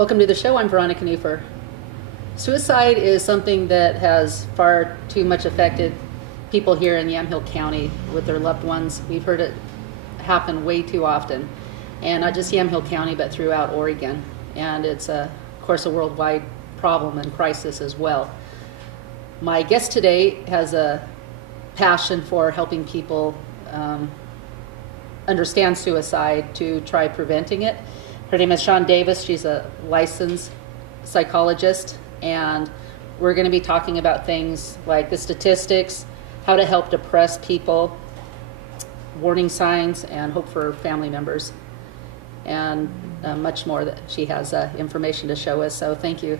Welcome to the show. I'm Veronica Neufer. Suicide is something that has far too much affected people here in Yamhill County with their loved ones. We've heard it happen way too often, and not just Yamhill County, but throughout Oregon. And it's, of course, a worldwide problem and crisis as well. My guest today has a passion for helping people understand suicide to try preventing it. Her name is Shawn Davis. She's a licensed psychologist, and we're going to be talking about things like the statistics, how to help depressed people, warning signs, and hope for family members, and much more that she has information to show us. So thank you.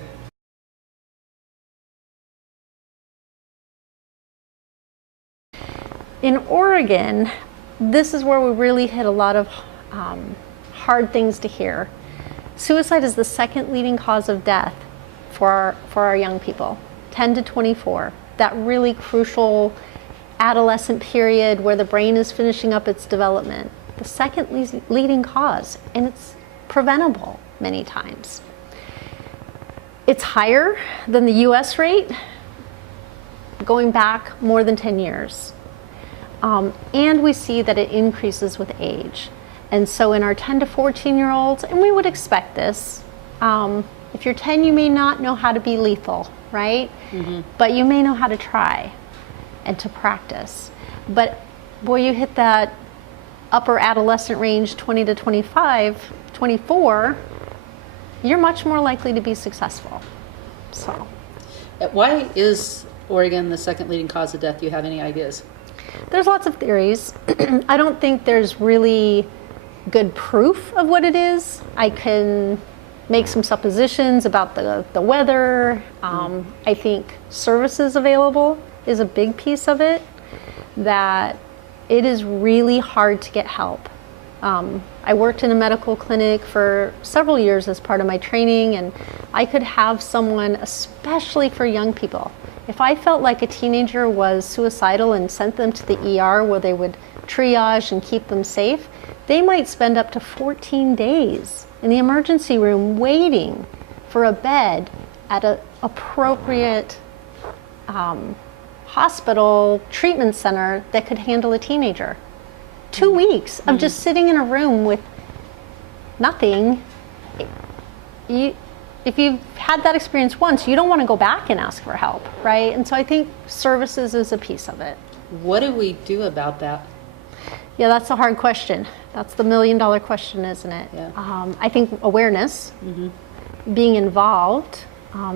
In Oregon, this is where we really hit a lot of hard things to hear. Suicide is the second leading cause of death for our young people, 10 to 24. That really crucial adolescent period where the brain is finishing up its development. The second leading cause, and it's preventable many times. It's higher than the US rate, going back more than 10 years. And we see that it increases with age. And so in our 10 to 14-year-olds, and we would expect this, if you're 10, you may not know how to be lethal, right? Mm-hmm. But you may know how to try and to practice. But boy, you hit that upper adolescent range, 20 to 25, 24, you're much more likely to be successful. So, why is Oregon the second leading cause of death? Do you have any ideas? There's lots of theories. I don't think there's really good proof of what it is. I can make some suppositions about the weather. I think services available is a big piece of it, that it is really hard to get help. I worked in a medical clinic for several years as part of my training, and I could have someone, especially for young people, if I felt like a teenager was suicidal and sent them to the ER where they would triage and keep them safe, they might spend up to 14 days in the emergency room waiting for a bed at an appropriate hospital treatment center that could handle a teenager. 2 weeks of just sitting in a room with nothing. If you've had that experience once, you don't want to go back and ask for help, right? And so I think services is a piece of it. What do we do about that? Yeah, that's a hard question. That's the million-dollar question, isn't it? Yeah. I think awareness, being involved.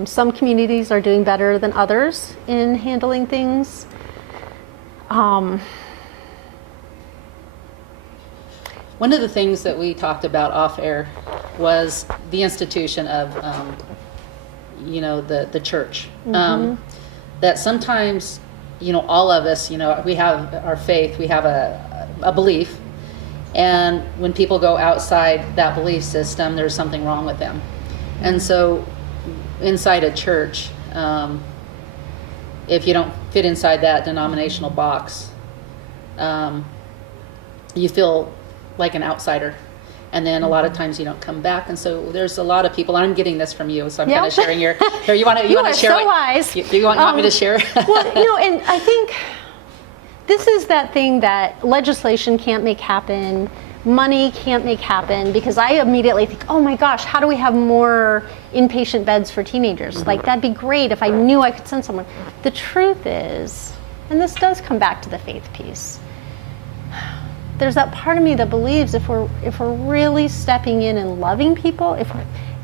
Some communities are doing better than others in handling things. One of the things that we talked about off air was the institution of, the church. That sometimes, all of us, we have our faith, we have a belief, and when people go outside that belief system, there's something wrong with them. And so inside a church, if you don't fit inside that denominational box, you feel like an outsider, and then a lot of times you don't come back. And so there's a lot of people. I'm getting this from you, so I'm kind of sharing your. Here, you want to share? So wise. You want me to share? Well, and I think this is that thing that legislation can't make happen, money can't make happen, because I immediately think, oh my gosh, how do we have more inpatient beds for teenagers? Like, that'd be great if I knew I could send someone. The truth is, and this does come back to the faith piece, there's that part of me that believes if we're really stepping in and loving people, if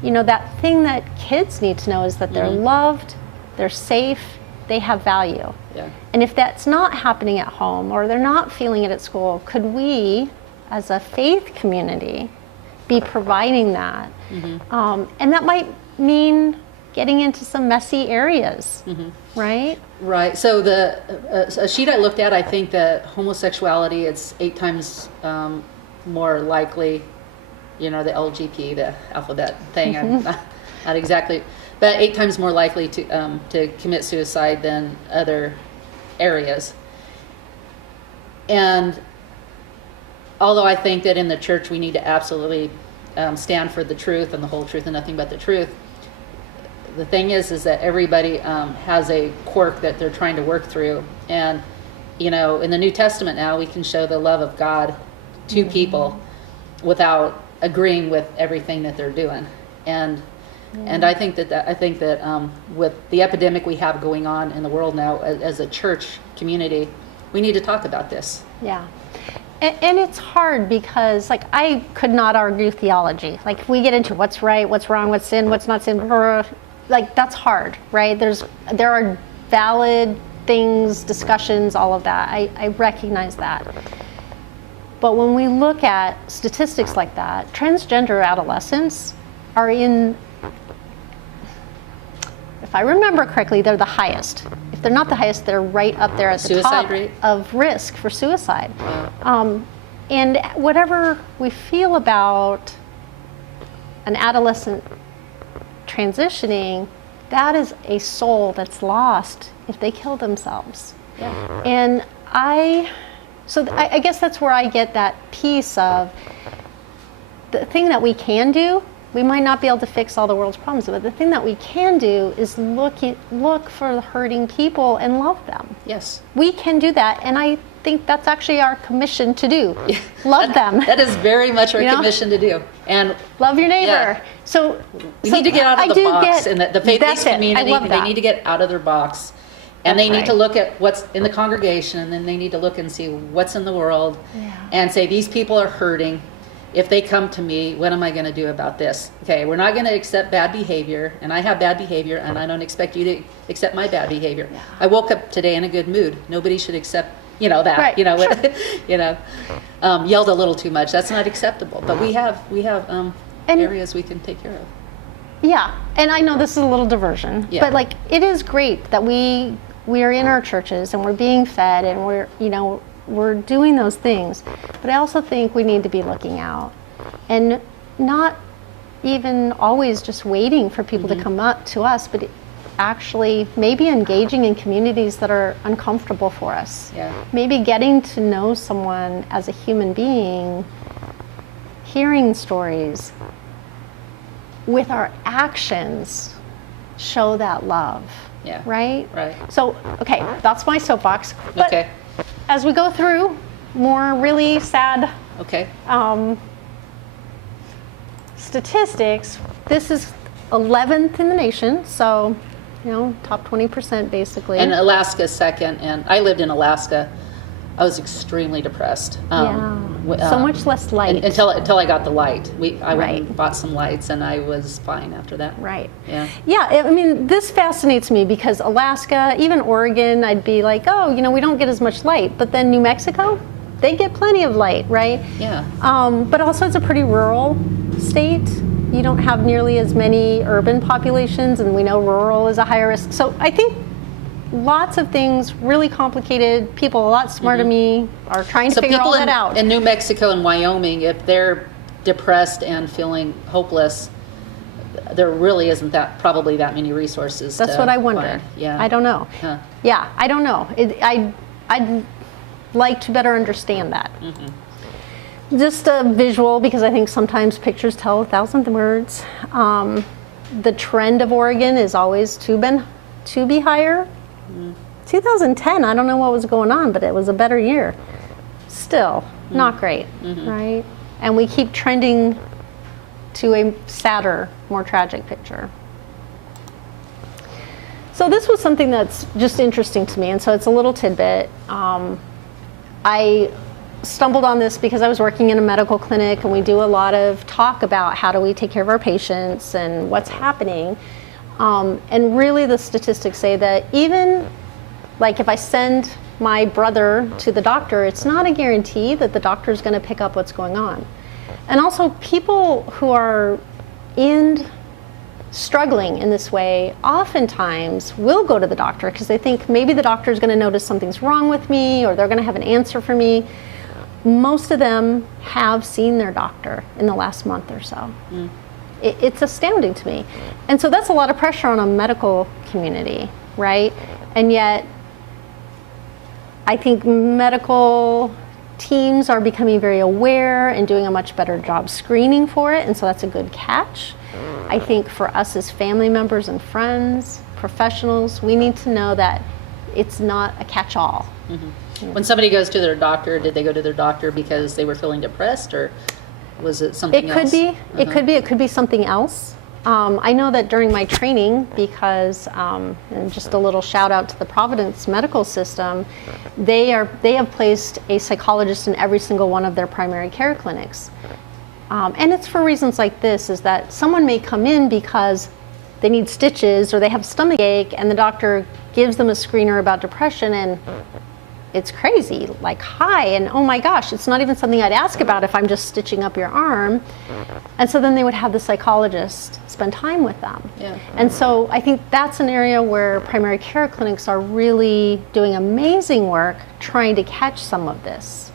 that thing that kids need to know is that they're loved, they're safe, they have value. Yeah. And if that's not happening at home, or they're not feeling it at school, could we, as a faith community, be providing that? And that might mean getting into some messy areas, right? Right. So a sheet I looked at, I think that homosexuality, it's 8 times more likely, the LGP, the alphabet thing, I'm not exactly, but 8 times more likely to commit suicide than other areas. And although I think that in the church we need to absolutely stand for the truth and the whole truth and nothing but the truth. The thing is that everybody has a quirk that they're trying to work through. And, in the New Testament now, we can show the love of God to people without agreeing with everything that they're doing. And I think that with the epidemic we have going on in the world now, as a church community, we need to talk about this. Yeah. And it's hard because, like, I could not argue theology. Like, if we get into what's right, what's wrong, what's sin, what's not sin, like, that's hard, right? There are valid things, discussions, all of that. I recognize that. But when we look at statistics like that, transgender adolescents are in, if I remember correctly, they're the highest. If they're not the highest, they're right up there at the Suicide top rate? of risk for suicide. Wow. And whatever we feel about an adolescent transitioning, that is a soul that's lost if they kill themselves. Yeah. And I guess that's where I get that piece of the thing that we can do. We might not be able to fix all the world's problems, but the thing that we can do is look for the hurting people and love them. Yes. We can do that, and I think that's actually our commission to do. Love them. That is very much our commission to do. And love your neighbor. Yeah. So we need to get out of the box, and the faith-based community, they need to get out of their box. And That's they need right. to look at what's in the congregation, and then they need to look and see what's in the world, and say, these people are hurting. If they come to me, what am I going to do about this? Okay, we're not going to accept bad behavior, and I have bad behavior, and I don't expect you to accept my bad behavior. Yeah. I woke up today in a good mood. Nobody should accept, that. Right. Sure. Yelled a little too much. That's not acceptable. But we have areas we can take care of. Yeah, and I know this is a little diversion, but like it is great that we are in our churches and we're being fed and we're doing those things. But I also think we need to be looking out and not even always just waiting for people to come up to us, but actually maybe engaging in communities that are uncomfortable for us. Yeah. Maybe getting to know someone as a human being, hearing stories, with our actions show that love. Yeah. Right? Right. So, okay, that's my soapbox. But Okay. as we go through more really sad Okay. statistics, this is 11th in the nation, so, top 20% basically. And Alaska second, and I lived in Alaska. I was extremely depressed. So much less light. Until I got the light. I went Right. and bought some lights, and I was fine after that. Right. Yeah. Yeah, I mean, this fascinates me because Alaska, even Oregon, I'd be like, oh, we don't get as much light. But then New Mexico, they get plenty of light, right? Yeah. But also it's a pretty rural state. You don't have nearly as many urban populations, and we know rural is a higher risk. So I think lots of things, really complicated. People a lot smarter than me are trying to figure all that out. In New Mexico and Wyoming, if they're depressed and feling hopeless, there really isn't probably that many resources. That's what I wonder. Find. Yeah. I don't know. Huh. Yeah, I don't know. I'd like to better understand that. Just a visual, because I think sometimes pictures tell 1,000 words. The trend of Oregon is always to be higher. 2010, I don't know what was going on, but it was a better year. Still, not great, right? And we keep trending to a sadder, more tragic picture. So this was something that's just interesting to me, and so it's a little tidbit. I stumbled on this because I was working in a medical clinic, and we do a lot of talk about how do we take care of our patients and what's happening. And really the statistics say that even like if I send my brother to the doctor, it's not a guarantee that the doctor is going to pick up what's going on. And also people who are struggling in this way oftentimes will go to the doctor because they think maybe the doctor is going to notice something's wrong with me or they're going to have an answer for me. Most of them have seen their doctor in the last month or so. It's astounding to me. And so that's a lot of pressure on a medical community, right? And yet, I think medical teams are becoming very aware and doing a much better job screening for it, and so that's a good catch. I think for us as family members and friends, professionals, we need to know that it's not a catch-all. When somebody goes to their doctor, did they go to their doctor because they were feeling depressed, or was it something It else? could be. It could be something else. I know that during my training, because and just a little shout out to the Providence Medical System, they have placed a psychologist in every single one of their primary care clinics, and it's for reasons like this: is that someone may come in because they need stitches or they have stomach ache, and the doctor gives them a screener about depression, and it's crazy, like high, and oh my gosh, it's not even something I'd ask about if I'm just stitching up your arm. And so then they would have the psychologist spend time with them. Yeah. And so I think that's an area where primary care clinics are really doing amazing work trying to catch some of this.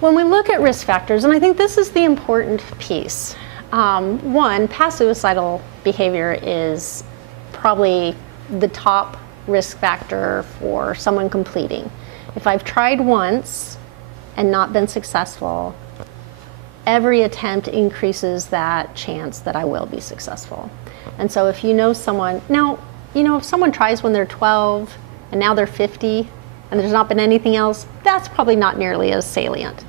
When we look at risk factors, and I think this is the important piece, one, past suicidal behavior is probably the top risk factor for someone completing. If I've tried once and not been successful, every attempt increases that chance that I will be successful. And so if you know someone, now, if someone tries when they're 12 and now they're 50 and there's not been anything else, that's probably not nearly as salient.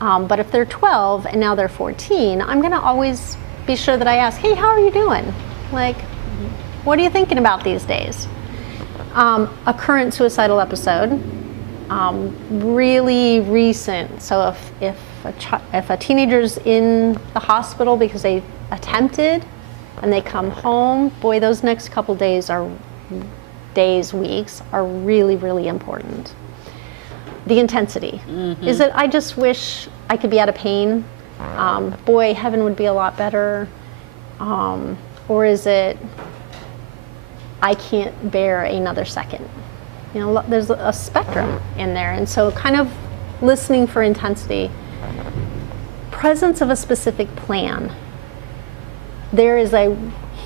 But if they're 12 and now they're 14, I'm gonna always be sure that I ask, hey, how are you doing? Like, what are you thinking about these days? A current suicidal episode, really recent. So if a teenager's in the hospital because they attempted and they come home, boy, those next couple days, weeks are really, really important. The intensity. Is it, I just wish I could be out of pain? Boy, heaven would be a lot better. Or is it, I can't bear another second? There's a spectrum in there. And so kind of listening for intensity. Presence of a specific plan. There is a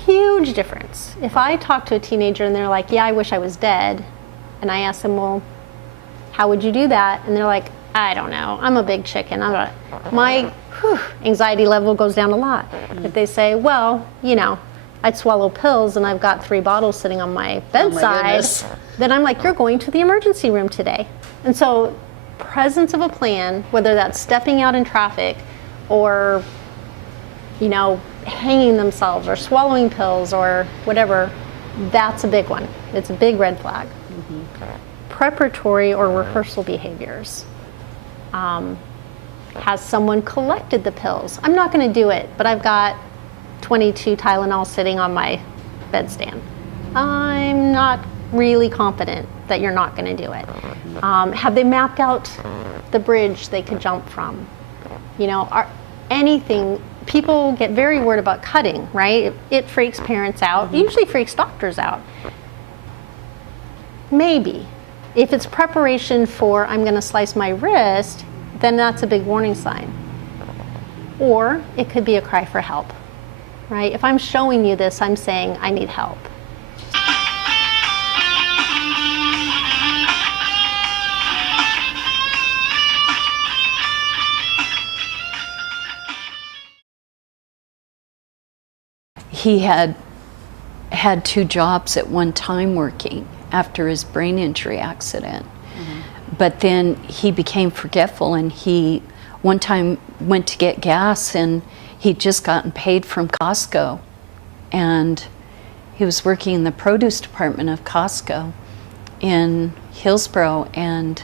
huge difference. If I talk to a teenager and they're like, yeah, I wish I was dead, and I ask them, well, how would you do that? And they're like, I don't know, I'm a big chicken. My anxiety level goes down a lot. If they say, well, I'd swallow pills and I've got 3 bottles sitting on my bedside, then I'm like, you're going to the emergency room today. And so presence of a plan, whether that's stepping out in traffic or, hanging themselves or swallowing pills or whatever, that's a big one. It's a big red flag. Preparatory or rehearsal behaviors. Has someone collected the pills? I'm not going to do it, but I've got 22 Tylenol sitting on my bedstand. I'm not really confident that you're not going to do it. Have they mapped out the bridge they could jump from? Anything. People get very worried about cutting, right? It freaks parents out. It usually freaks doctors out. Maybe. If it's preparation for, I'm going to slice my wrist, then that's a big warning sign. Or it could be a cry for help, right? If I'm showing you this, I'm saying I need help. He had 2 jobs at one time working after his brain injury accident. But then he became forgetful, and he one time went to get gas, and he'd just gotten paid from Costco. And he was working in the produce department of Costco in Hillsborough, and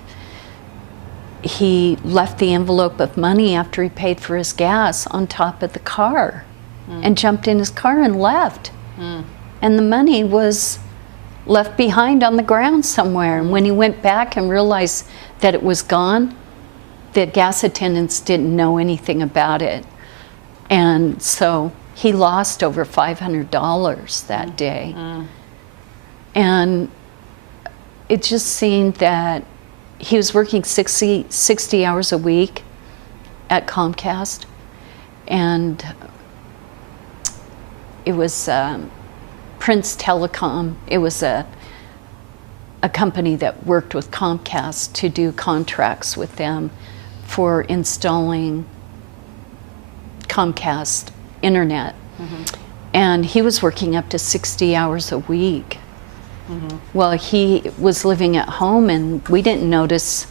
he left the envelope of money after he paid for his gas on top of the car and jumped in his car and left. And the money was left behind on the ground somewhere. And when he went back and realized that it was gone, the gas attendants didn't know anything about it. And so he lost over $500 that day. And it just seemed that he was working 60 hours a week at Comcast. And it was Prince Telecom. It was a company that worked with Comcast to do contracts with them for installing Comcast internet. And he was working up to 60 hours a week. Well, he was living at home, and we didn't notice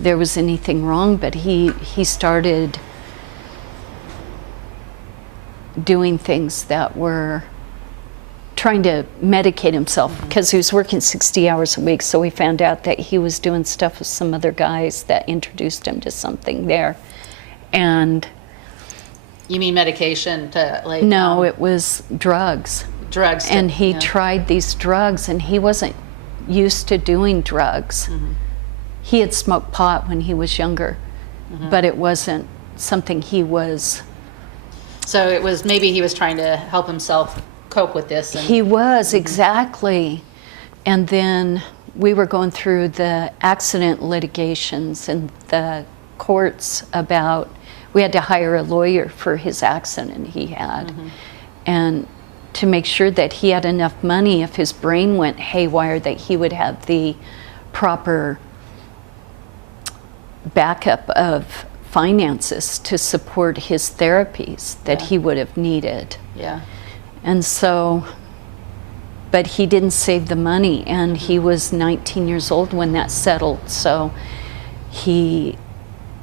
there was anything wrong, but he started doing things that were trying to medicate himself because he was working 60 hours a week. So we found out that he was doing stuff with some other guys that introduced him to something there. And You mean medication to like? no, it was drugs. Drugs. And he tried these drugs, and he wasn't used to doing drugs. He had smoked pot when he was younger, but it wasn't something he was. So it was maybe he was trying to help himself cope with this. And, He was, exactly. And then we were going through the accident litigations and the courts about, we had to hire a lawyer for his accident he had. And to make sure that he had enough money if his brain went haywire, that he would have the proper backup of finances to support his therapies that he would have needed. yeah. And so, but he didn't save the money, and he was 19 years old when that settled. So he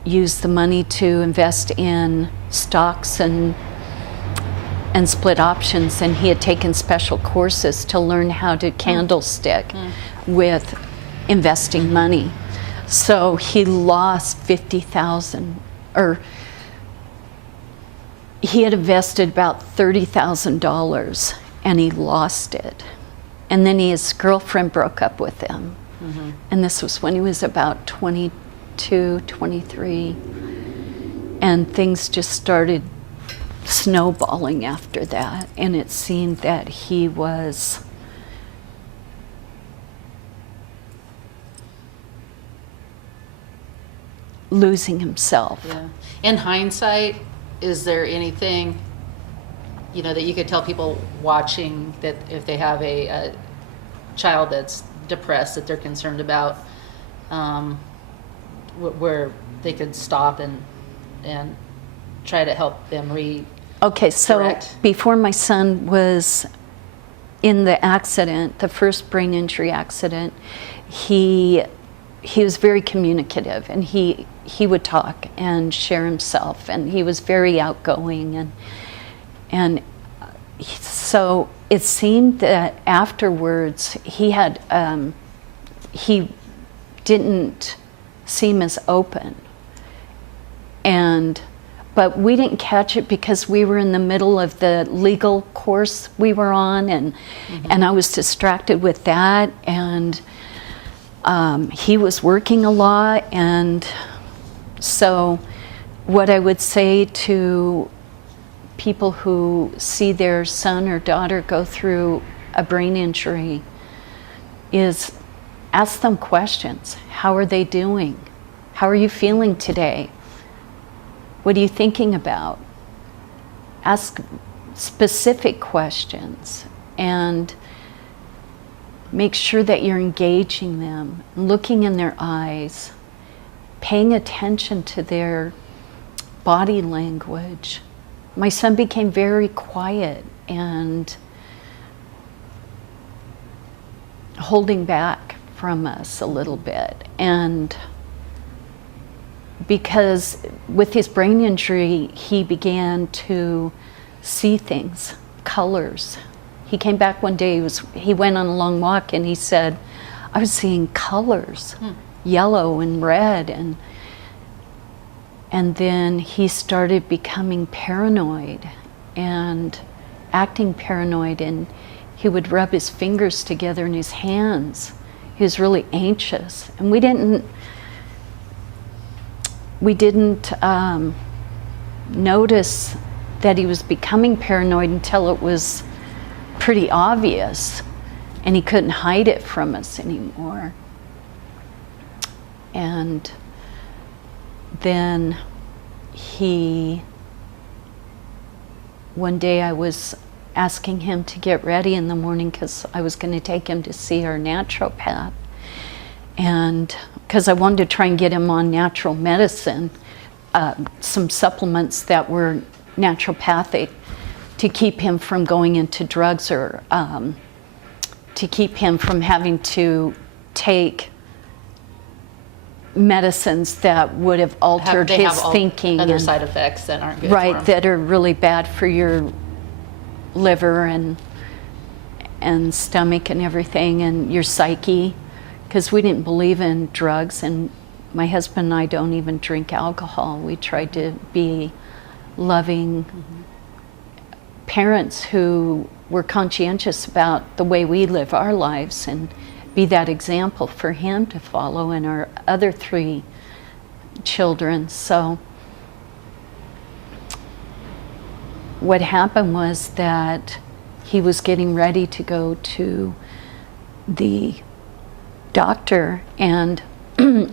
used the money to invest in stocks and split options, and he had taken special courses to learn how to candlestick with investing money. So he lost 50,000, or he had invested about $30,000 and he lost it. And then his girlfriend broke up with him. And this was when he was about 22, 23. And things just started snowballing after that. And it seemed that he was losing himself. Yeah. In hindsight, is there anything, that you could tell people watching that if they have a child that's depressed that they're concerned about, where they could stop and try to help them Okay, so Correct. before my son was in the accident, the first brain injury accident, he was very communicative, and he would talk and share himself, and he was very outgoing, so it seemed that afterwards he didn't seem as open, but we didn't catch it because we were in the middle of the legal course we were on, and I was distracted with that, and he was working a lot. And so what I would say to people who see their son or daughter go through a brain injury is ask them questions. How are they doing? How are you feeling today? What are you thinking about? Ask specific questions and make sure that you're engaging them, looking in their eyes, paying attention to their body language. My son became very quiet and holding back from us a little bit. And because with his brain injury, he began to see things, colors. He came back one day, he went on a long walk, and he said, I was seeing colors, yellow and red, and then he started becoming paranoid and acting paranoid, and he would rub his fingers together in his hands. He was really anxious, and we didn't notice that he was becoming paranoid until it was pretty obvious, and he couldn't hide it from us anymore. And then one day I was asking him to get ready in the morning because I was going to take him to see our naturopath. And because I wanted to try and get him on natural medicine, some supplements that were naturopathic to keep him from going into drugs, or to keep him from having to take medicines that would have altered They his have all thinking. other and- side effects that aren't good right, for 'em. that are really bad for your liver and stomach and everything, and your psyche, because we didn't believe in drugs, and my husband and I don't even drink alcohol. We tried to be loving parents who were conscientious about the way we live our lives and be that example for him to follow and our other 3 children. So what happened was that he was getting ready to go to the doctor, and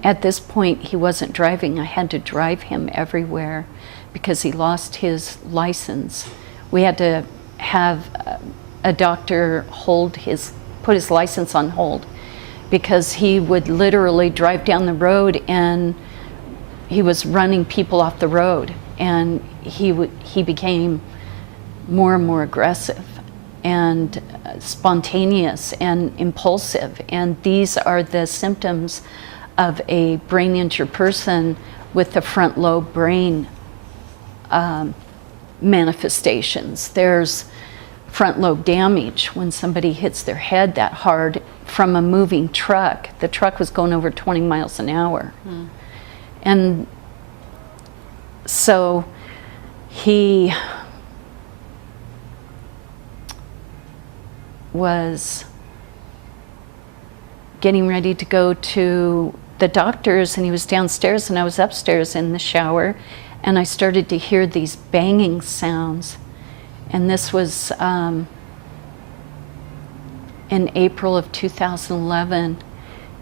at this point he wasn't driving. I had to drive him everywhere because he lost his license. We had to have a doctor put his license on hold, because he would literally drive down the road and he was running people off the road, and he became more and more aggressive and spontaneous and impulsive. And these are the symptoms of a brain injured person with the front lobe brain manifestations. There's front lobe damage when somebody hits their head that hard from a moving truck. The truck was going over 20 miles an hour. And so he was getting ready to go to the doctors, and he was downstairs and I was upstairs in the shower, and I started to hear these banging sounds. And this was in April of 2011,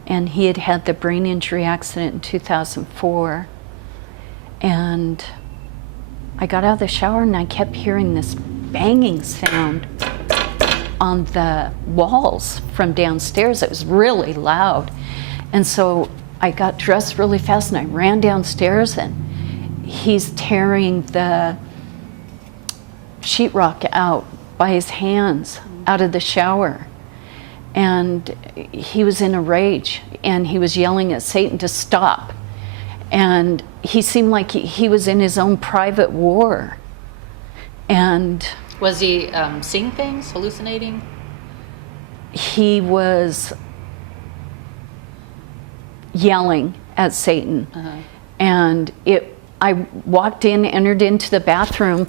and he had had the brain injury accident in 2004. And I got out of the shower and I kept hearing this banging sound on the walls from downstairs. It was really loud. And so I got dressed really fast and I ran downstairs, and he's tearing the sheetrock out by his hands out of the shower. And he was in a rage, and he was yelling at Satan to stop. And he seemed like he was in his own private war. And Was he seeing things, hallucinating? he was yelling at Satan. And I walked in, entered into the bathroom,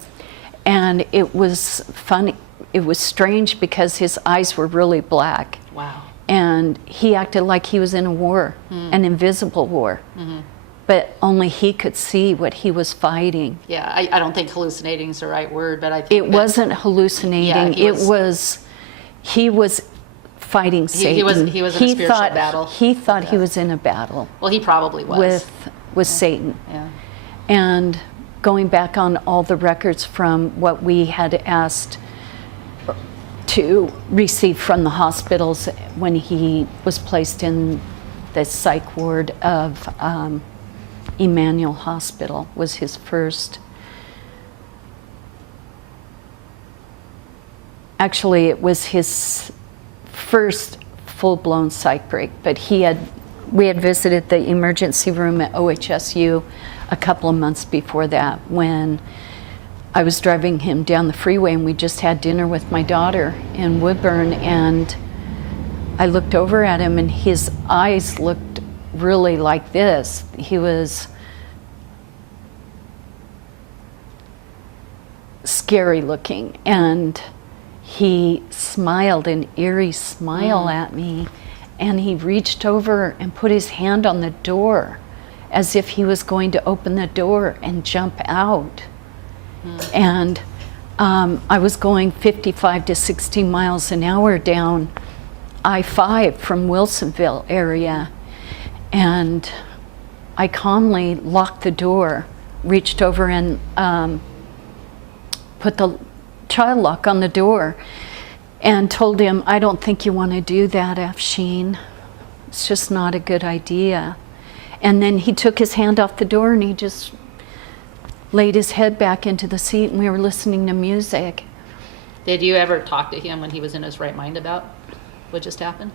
and it was funny. It was strange because his eyes were really black. Wow. And he acted like he was in a war, an invisible war. But only he could see what he was fighting. Yeah, I don't think hallucinating is the right word, but I think It that wasn't hallucinating. Yeah, He was fighting Satan. he was in a spiritual thought, battle. He thought he was in a battle Well, he probably was. with Satan. Yeah. And going back on all the records from what we had asked to receive from the hospitals when he was placed in the psych ward of Emmanuel Hospital, was his first. Actually, it was his first full-blown psych break, but we had visited the emergency room at OHSU a couple of months before that, when I was driving him down the freeway, and we just had dinner with my daughter in Woodburn, and I looked over at him and his eyes looked really like this. He was scary looking, and he smiled an eerie smile at me, and he reached over and put his hand on the door as if he was going to open the door and jump out. And I was going 55 to 60 miles an hour down I-5 from Wilsonville area, and I calmly locked the door, reached over and put the child lock on the door, and told him, "I don't think you want to do that, Afshin. It's just not a good idea." And then he took his hand off the door and he just laid his head back into the seat, and we were listening to music. Did you ever talk to him when he was in his right mind about what just happened?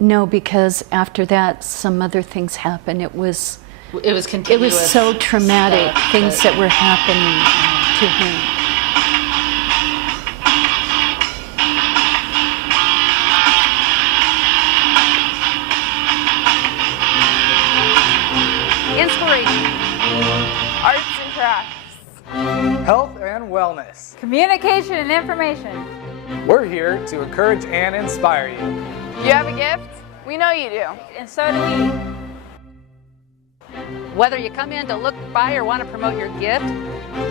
No, because after that, some other things happened. It was continuous. It was so traumatic, stuff things that were happening to him. Inspiration, arts and crafts, Health and wellness. communication and information. We're here to encourage and inspire you. You have a gift? We know you do. And so do we. Whether you come in to look, buy, or want to promote your gift,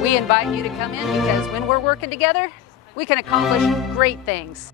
we invite you to come in because when we're working together, we can accomplish great things.